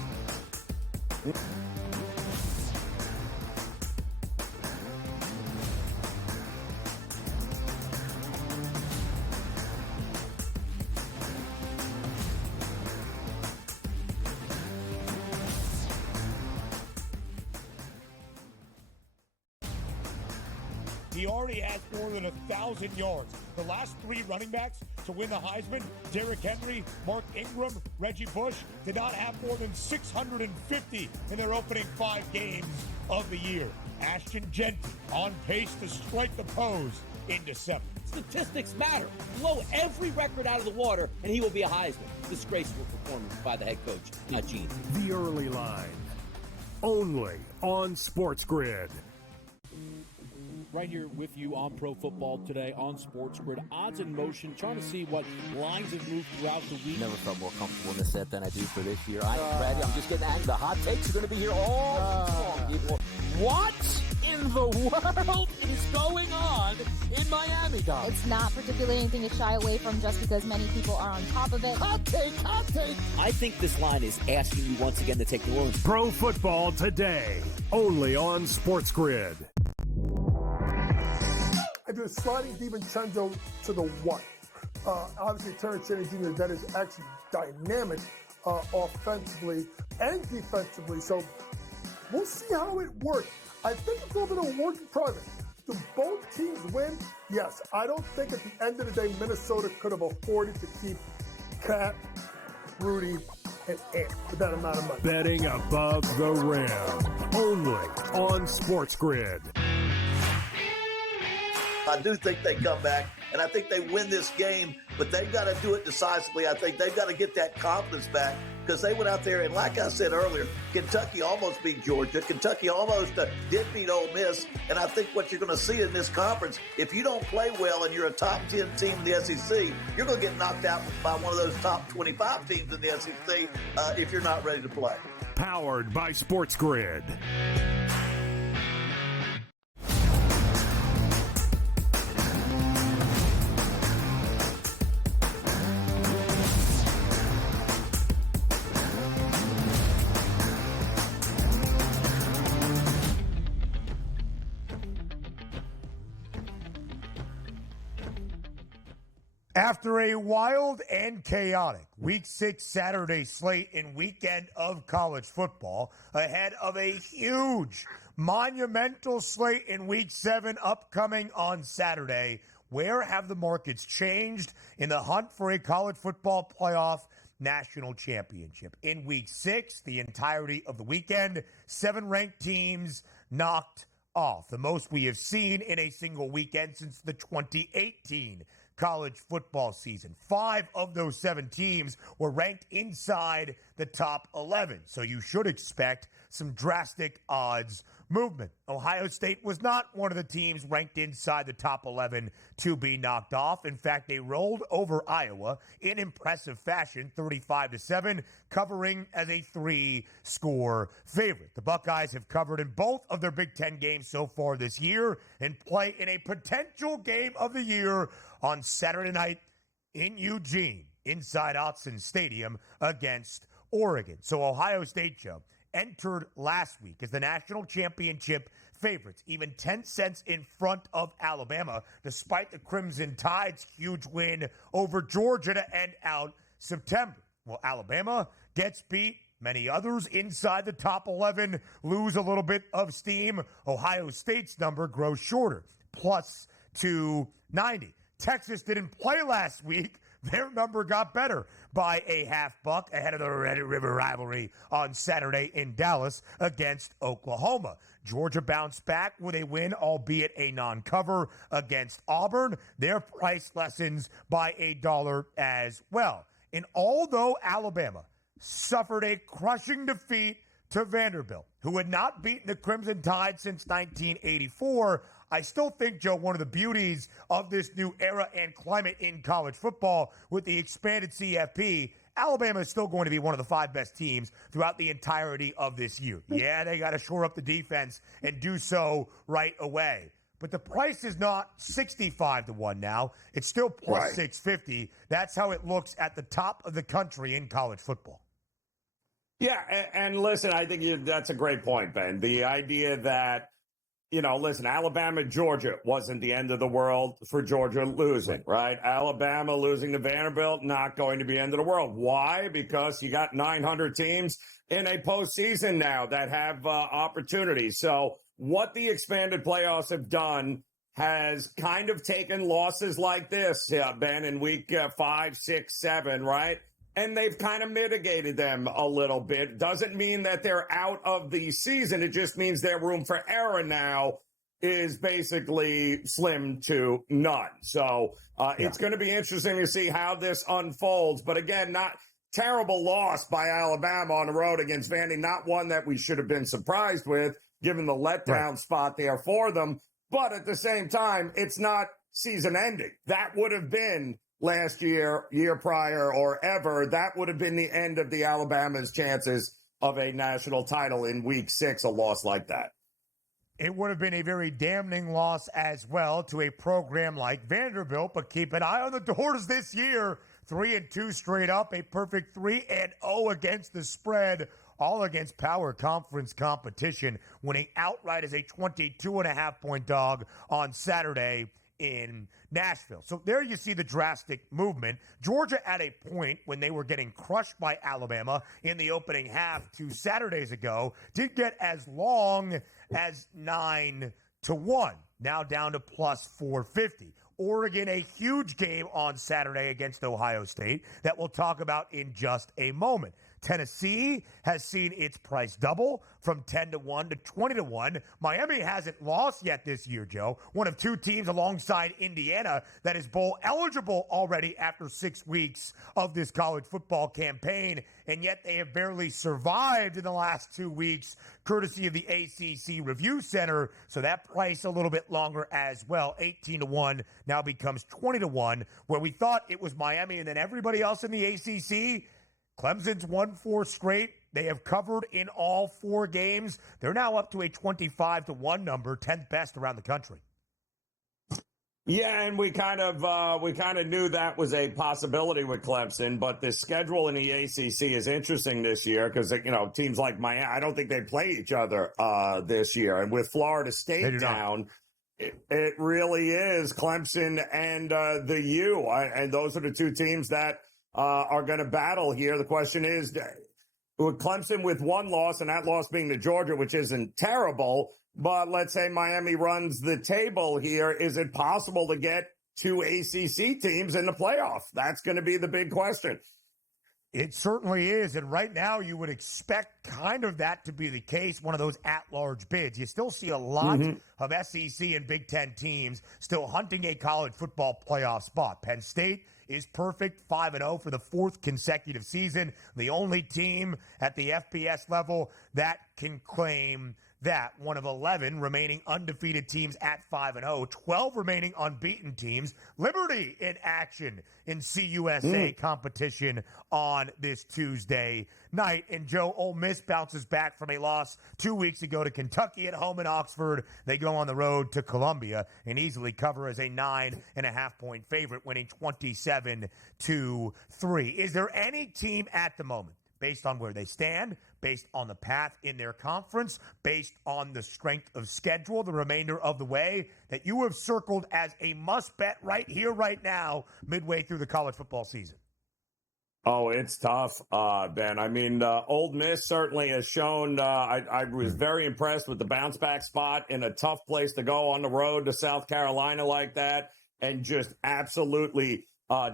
He already has more than 1,000 yards. The last 3 running backs to win the Heisman, Derrick Henry, Mark Ingram, Reggie Bush, did not have more than 650 in their opening 5 games of the year. Ashton Genty on pace to strike the pose in December. Statistics matter. Blow every record out of the water, and he will be a Heisman. Disgraceful performance by the head coach, not Gene. The Early Line, only on Sports Grid. Right here with you on Pro Football Today on Sports Grid. Odds in motion, trying to see what lines have moved throughout the week. Never felt more comfortable in this set than I do for this year. I am ready. I'm just getting angry. The hot takes are going to be here all long, people. What in the world is going on in Miami, Dom? It's not particularly anything to shy away from, just because many people are on top of it. Hot take, hot take. I think this line is asking you once again to take New Orleans. Pro Football Today, only on Sports Grid. I do sliding DiVincenzo to the what? Obviously, Terrence Shannon Jr., that is actually dynamic offensively and defensively. So we'll see how it works. I think it's a little bit of a work in progress. Do both teams win? Yes. I don't think at the end of the day, Minnesota could have afforded to keep Cat, Rudy, and Ant for that amount of money. Betting above the rim, only on Sports Grid. I do think they come back, and I think they win this game, but they've got to do it decisively. I think they've got to get that confidence back, because they went out there, and like I said earlier, Kentucky almost beat Georgia. Kentucky almost did beat Ole Miss, and I think what you're going to see in this conference, if you don't play well and you're a top 10 team in the SEC, you're going to get knocked out by one of those top 25 teams in the SEC if you're not ready to play. Powered by Sports Grid. After a wild and chaotic Week 6 Saturday slate and weekend of college football, ahead of a huge, monumental slate in Week 7 upcoming on Saturday, where have the markets changed in the hunt for a college football playoff national championship? In Week 6, the entirety of the weekend, 7 ranked teams knocked off, the most we have seen in a single weekend since the 2018 college football season. 5 of those 7 teams were ranked inside the top 11, so you should expect some drastic odds movement. Ohio State was not one of the teams ranked inside the top 11 to be knocked off. In fact, they rolled over Iowa in impressive fashion, 35-7, covering as a 3-score favorite. The Buckeyes have covered in both of their Big Ten games so far this year and play in a potential game of the year on Saturday night in Eugene, inside Autzen Stadium against Oregon. So Ohio State, Joe, entered last week as the national championship favorites, even 10 cents in front of Alabama, despite the Crimson Tide's huge win over Georgia to end out September. Well, Alabama gets beat. Many others inside the top 11 lose a little bit of steam. Ohio State's number grows shorter, plus 290. Texas didn't play last week. Their number got better by a $0.50 ahead of the Red River rivalry on Saturday in Dallas against Oklahoma. Georgia bounced back with a win, albeit a non-cover, against Auburn. Their price lessens by $1 as well. And although Alabama suffered a crushing defeat to Vanderbilt, who had not beaten the Crimson Tide since 1984, I still think, Joe, one of the beauties of this new era and climate in college football with the expanded CFP, Alabama is still going to be one of the 5 best teams throughout the entirety of this year. Yeah, they got to shore up the defense and do so right away. But the price is not 65-1 now. It's still plus 650. That's how it looks at the top of the country in college football. Yeah, and listen, I think that's a great point, Ben. The idea that, listen, Alabama, Georgia wasn't the end of the world for Georgia losing, right? Alabama losing to Vanderbilt, not going to be the end of the world. Why? Because you got 900 teams in a postseason now that have opportunities. So what the expanded playoffs have done has kind of taken losses like this, Ben, in week 5, 6, 7, right? And they've kind of mitigated them a little bit. Doesn't mean that they're out of the season. It just means their room for error now is basically slim to none. So it's going to be interesting to see how this unfolds. But again, not terrible loss by Alabama on the road against Vandy. Not one that we should have been surprised with, given the letdown spot there for them. But at the same time, it's not season ending. That would have been last year, year prior, or ever. That would have been the end of the Alabama's chances of a national title in week 6, a loss like that. It would have been a very damning loss as well to a program like Vanderbilt, but keep an eye on the doors this year. 3-2 straight up, a perfect 3-0 against the spread, all against power conference competition, winning outright as a 22.5-point dog on Saturday in Nashville. So there you see the drastic movement. Georgia at a point when they were getting crushed by Alabama in the opening half 2 Saturdays ago did get as long as 9-1, now down to plus 450. Oregon, a huge game on Saturday against Ohio State that we'll talk about in just a moment. Tennessee has seen its price double from 10-1 to 20-1. Miami hasn't lost yet this year, Joe. One of 2 teams alongside Indiana that is bowl eligible already after 6 weeks of this college football campaign, and yet they have barely survived in the last 2 weeks, courtesy of the ACC Review Center. So that price a little bit longer as well. 18-1 now becomes 20-1, where we thought it was Miami and then everybody else in the ACC. Clemson's won 4 straight. They have covered in all 4 games. They're now up to a 25-1 number, 10th best around the country. Yeah, and we kind of knew that was a possibility with Clemson, but the schedule in the ACC is interesting this year because teams like Miami, I don't think they play each other this year, and with Florida State down, It really is Clemson and the U. And those are the two teams that are going to battle here. The question is, with Clemson with one loss, and that loss being to Georgia, which isn't terrible, but let's say Miami runs the table here. Is it possible to get two ACC teams in the playoff? That's going to be the big question. It certainly is. And right now, you would expect kind of that to be the case, one of those at-large bids. You still see a lot of SEC and Big Ten teams still hunting a college football playoff spot. Penn State is perfect, 5-0 for the fourth consecutive season. The only team at the FBS level that can claim that, one of 11 remaining undefeated teams at 5-0, 12 remaining unbeaten teams. Liberty in action in CUSA competition on this Tuesday night. And Joe, Ole Miss bounces back from a loss 2 weeks ago to Kentucky at home in Oxford. They go on the road to Columbia and easily cover as a 9.5-point favorite, winning 27-3. Is there any team at the moment, based on where they stand, based on the path in their conference, based on the strength of schedule the remainder of the way, that you have circled as a must-bet right here, right now, midway through the college football season? Oh, it's tough, Ben. I mean, Ole Miss certainly has shown I was very impressed with the bounce-back spot in a tough place to go on the road to South Carolina like that, and just absolutely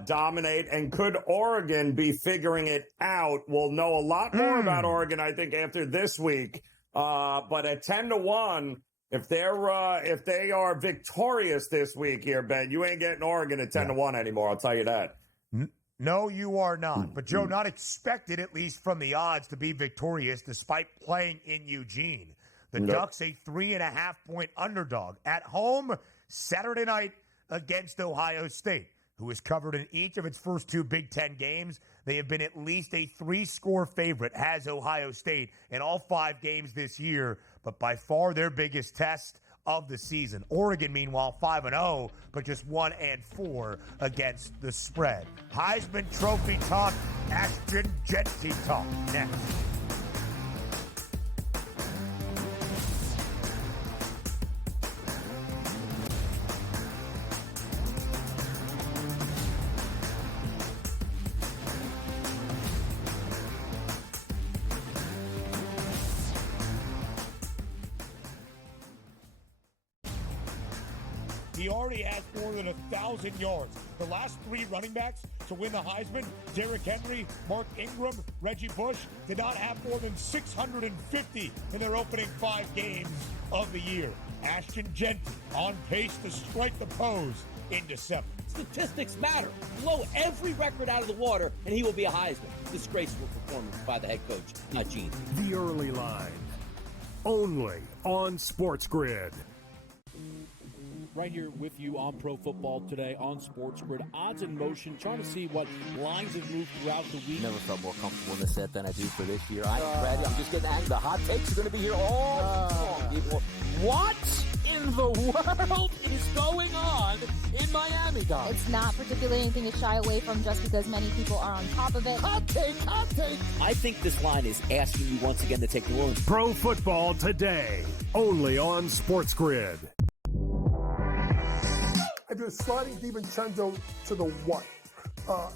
dominate. And could Oregon be figuring it out? We'll know a lot more about Oregon, I think, after this week. But at 10-1, if they are victorious this week here, Ben, you ain't getting Oregon at 10-1 anymore. I'll tell you that. No, you are not. But Joe, not expected, at least from the odds, to be victorious despite playing in Eugene. The Ducks a 3.5-point underdog at home Saturday night against Ohio State, who is covered in each of its first two Big Ten games. They have been at least a 3-score favorite, has Ohio State, in all 5 games this year, but by far their biggest test of the season. Oregon, meanwhile, 5-0, but just 1-4 against the spread. Heisman Trophy talk, Ashton Jeanty talk next. He already has more than 1,000 yards. The last 3 running backs to win the Heisman, Derrick Henry, Mark Ingram, Reggie Bush, did not have more than 650 in their opening 5 games of the year. Ashton Jeanty on pace to strike the pose in December. Statistics matter. Blow every record out of the water, and he will be a Heisman. Disgraceful performance by the head coach, not Gene. The Early Line, only on Sports Grid. Right here with you on Pro Football Today on Sports Grid. Odds in motion, trying to see what lines have moved throughout the week. Never felt more comfortable in this set than I do for this year. I am ready. I'm just getting angry. The hot takes are going to be here all long, people. What in the world is going on in Miami, Dom? It's not particularly anything to shy away from just because many people are on top of it. Hot take, hot take. I think this line is asking you once again to take the wound. Pro Football Today, only on Sports Grid. I do sliding DiVincenzo to the 1.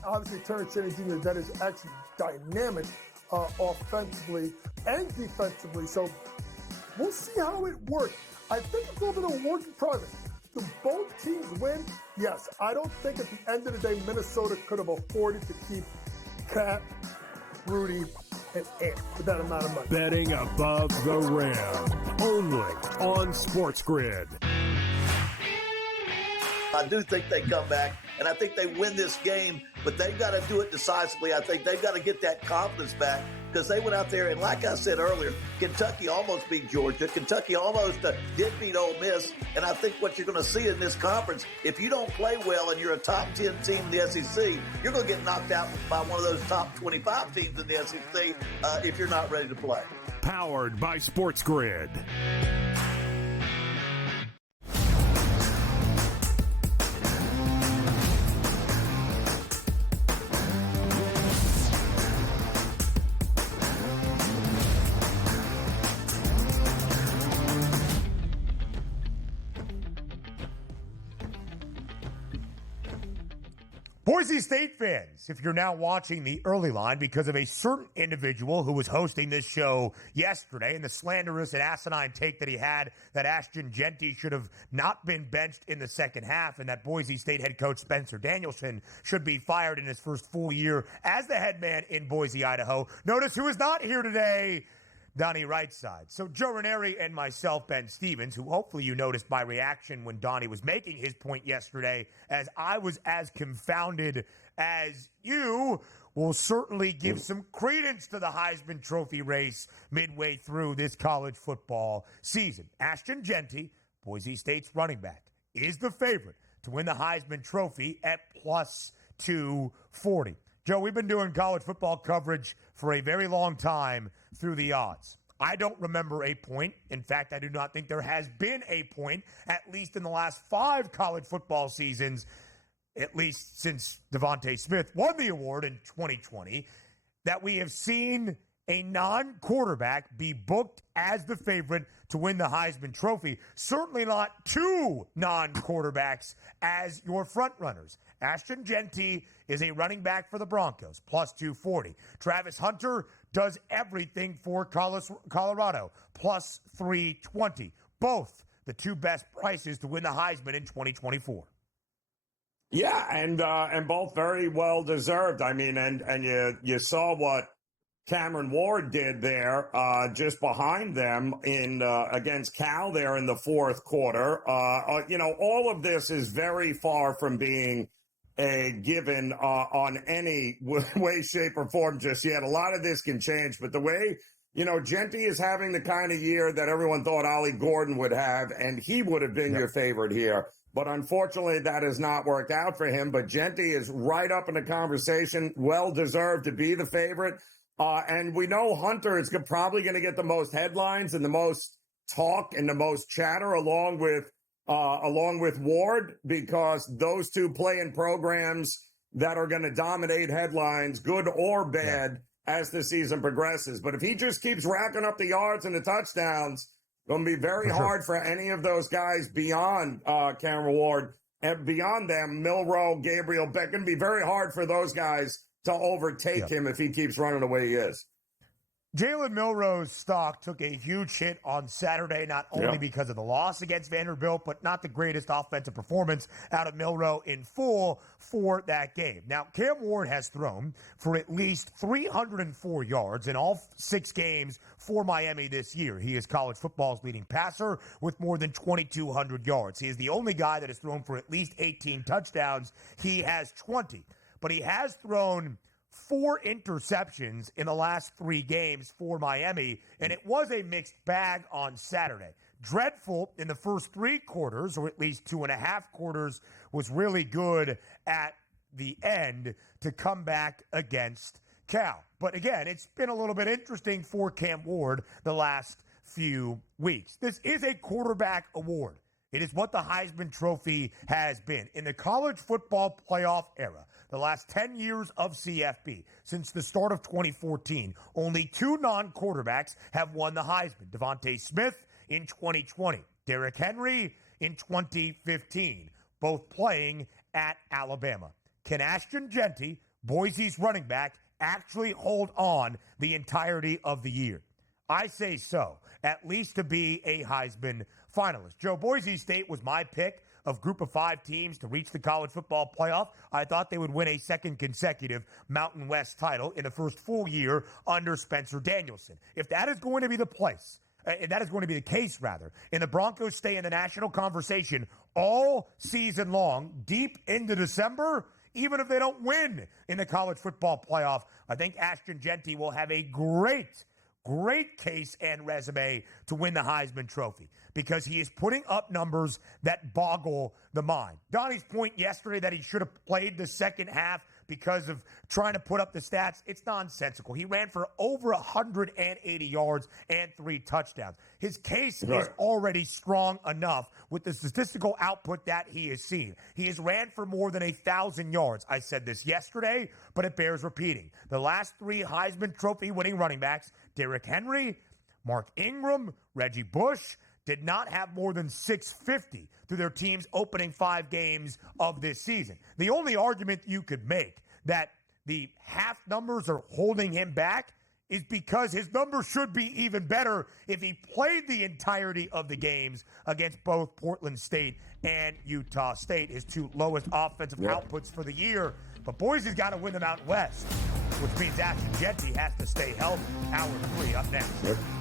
Obviously, Terrence Shannon Jr., that is actually dynamic offensively and defensively. So we'll see how it works. I think it's a little bit of a work in progress. Do both teams win? Yes. I don't think at the end of the day, Minnesota could have afforded to keep Cat, Rudy, and Ant for that amount of money. Betting above the rim, only on Sports Grid. I do think they come back, and I think they win this game, but they've got to do it decisively. I think they've got to get that confidence back because they went out there, and like I said earlier, Kentucky almost beat Georgia. Kentucky almost did beat Ole Miss, and I think what you're going to see in this conference, if you don't play well and you're a top 10 team in the SEC, you're going to get knocked out by one of those top 25 teams in the SEC if you're not ready to play. Powered by Sports Grid. Boise State fans, if you're now watching the early line because of a certain individual who was hosting this show yesterday and the slanderous and asinine take that he had that Ashton Jeanty should have not been benched in the second half and that Boise State head coach Spencer Danielson should be fired in his first full year as the head man in Boise, Idaho. Notice who is not here today. Donnie Rightside. So Joe Ranieri and myself, Ben Stevens, who hopefully you noticed my reaction when Donnie was making his point yesterday, as I was as confounded as you, will certainly give some credence to the Heisman Trophy race midway through this college football season. Ashton Jeanty, Boise State's running back, is the favorite to win the Heisman Trophy at plus 240. Joe, we've been doing college football coverage for a very long time through the odds. I don't remember a point. In fact, I do not think there has been a point, at least in the last 5 college football seasons, at least since Devontae Smith won the award in 2020, that we have seen a non-quarterback be booked as the favorite to win the Heisman Trophy. Certainly not 2 non-quarterbacks as your front runners. Ashton Jeanty is a running back for the Broncos, plus 240. Travis Hunter does everything for Colorado, plus 320. Both the 2 best prices to win the Heisman in 2024. Yeah, and both very well deserved. I mean, and you saw what Cameron Ward did there, just behind them in against Cal there in the fourth quarter. All of this is very far from being a given on any way, shape, or form just yet. A lot of this can change, but the way, Jeanty is having the kind of year that everyone thought Ollie Gordon would have, and he would have been your favorite here. But unfortunately, that has not worked out for him. But Jeanty is right up in the conversation, well-deserved to be the favorite. And we know Hunter is probably going to get the most headlines and the most talk and the most chatter along with Ward, because those 2 play in programs that are going to dominate headlines, good or bad, as the season progresses. But if he just keeps racking up the yards and the touchdowns, it's going to be very hard for any of those guys beyond Cameron Ward and beyond them, Milroe, Gabriel Beck. Going to be very hard for those guys to overtake him if he keeps running the way he is. Jalen Milroe's stock took a huge hit on Saturday, not only because of the loss against Vanderbilt, but not the greatest offensive performance out of Milroe in full for that game. Now, Cam Ward has thrown for at least 304 yards in all 6 games for Miami this year. He is college football's leading passer with more than 2,200 yards. He is the only guy that has thrown for at least 18 touchdowns. He has 20, but he has thrown 4 interceptions in the last 3 games for Miami, and it was a mixed bag on Saturday. Dreadful in the first 3 quarters, or at least 2.5 quarters, was really good at the end to come back against Cal. But again, it's been a little bit interesting for Cam Ward the last few weeks. This is a quarterback award. It is what the Heisman Trophy has been. In the college football playoff era, the last 10 years of CFP, since the start of 2014, only 2 non-quarterbacks have won the Heisman. Devontae Smith in 2020, Derrick Henry in 2015, both playing at Alabama. Can Ashton Jeanty, Boise's running back, actually hold on the entirety of the year? I say so, at least to be a Heisman finalist. Joe, Boise State was my pick of group of 5 teams to reach the college football playoff. I thought they would win a second consecutive Mountain West title in the first full year under Spencer Danielson. If that is going to be the place, that is going to be the case, rather, and the Broncos stay in the national conversation all season long, deep into December, even if they don't win in the college football playoff, I think Ashton Jeanty will have a great case and resume to win the Heisman Trophy because he is putting up numbers that boggle the mind. Donnie's point yesterday that he should have played the second half because of trying to put up the stats, it's nonsensical. He ran for over 180 yards and 3 touchdowns. His case is already strong enough with the statistical output that he has seen. He has ran for more than 1,000 yards. I said this yesterday, but it bears repeating. The last 3 Heisman Trophy winning running backs, Derrick Henry, Mark Ingram, Reggie Bush, did not have more than 650 through their team's opening 5 games of this season. The only argument you could make that the half numbers are holding him back is because his numbers should be even better if he played the entirety of the games against both Portland State and Utah State, his 2 lowest offensive outputs for the year. But Boise's got to win them out west, which means Ashton Jeanty has to stay healthy. Hour 3 up next.